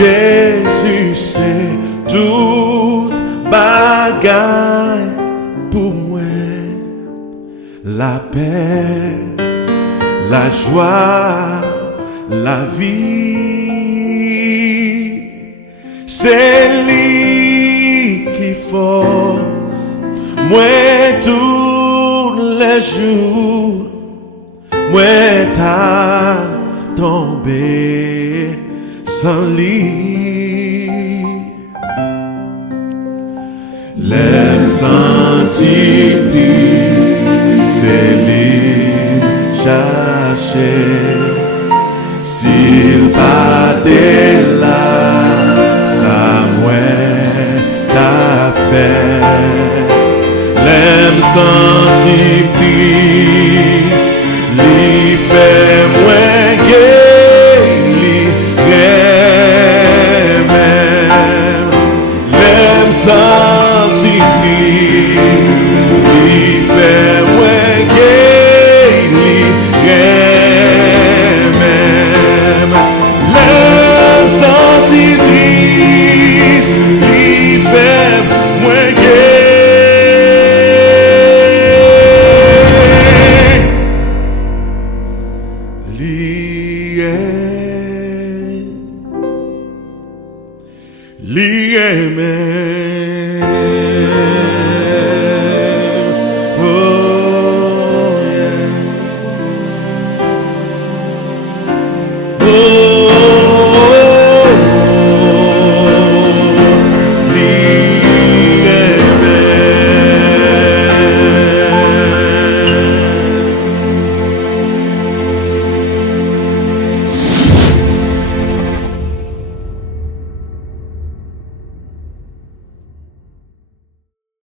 Jésus c'est toute bagaille pour moi, la paix, la joie, la vie. C'est lui qui force moi tous les jours, moi t'as tombé sans lui. Les sentir c'est lui chercher. S'il battait là, ça mouait t'a fait. Les sentir